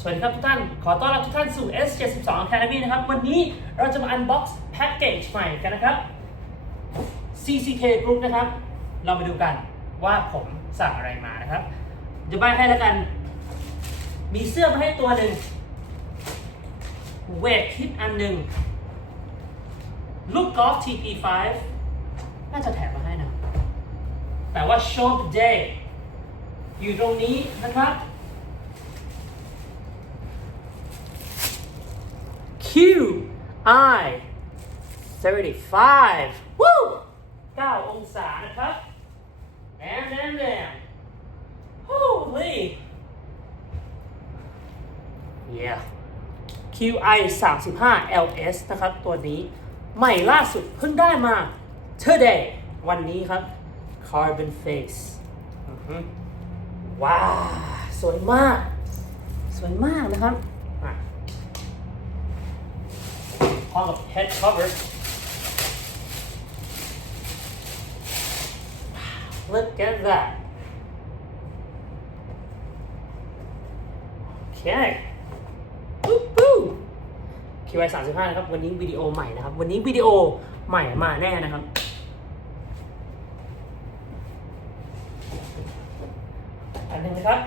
สวัสดีครับทุกท่าน ขอต้อนรับทุกท่านสู่ S72 Academy นะครับ วันนี้เราจะมา unbox package ใหม่กันนะครับ CCK Group นะครับ เรามาดูกันว่าผมสั่งอะไรมานะครับเดี๋ยวใบให้แล้วกัน มีเสื้อมาให้ตัวหนึ่งเวทคิดอันหนึ่งลูกกอล์ฟ TP5 น่าจะแถมมาให้นะ แต่ว่า show the day อยู่ตรงนี้นะครับ Q I 35 Woo 9องศานะครับ and then then holy yeah QI 35 LS นะครับ ตัวนี้ใหม่ล่าสุดเพิ่งได้มา today วันนี้ครับ carbon face อือฮึว้าว สวยมาก สวยมากนะครับ อะพร้อมกับ head cover look at that โอเคปุ๊บปุ๊บ QI 35นะครับ วันนี้วิดีโอใหม่นะครับ วันนี้วิดีโอใหม่มาแน่นะครับ อันหนึงนะครับ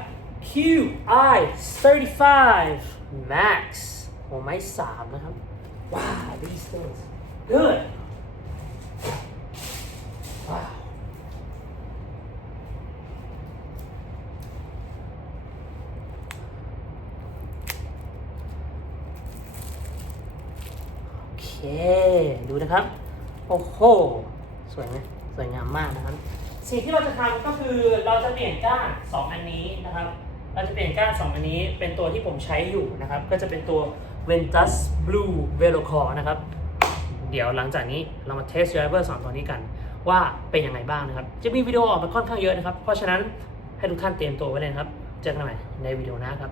QI 35 Max หัวไม้สามนะครับ ว้าว these things good ว้าวโอเคดูนะครับ โอ้โห สวยไหมสวยงามมากนะครับ สิ่งที่เราจะทำก็คือเราจะเปลี่ยนก้านสองอันนี้นะครับ เราจะเปลี่ยนก้านสองอันนี้เป็นตัวที่ผมใช้อยู่นะครับ ก็จะเป็นตัว Ventus Blue Velocore นะครับ เดี๋ยวหลังจากนี้เรามาเทส driver สองตัวนี้กัน ว่าเป็นยังไงบ้างนะครับ จะมีวิดีโอออกมาค่อนข้างเยอะนะครับ เพราะฉะนั้นให้ทุกท่านเตรียมตัวไว้เลยครับ เจอกันใหม่ในวิดีโอหน้าครับ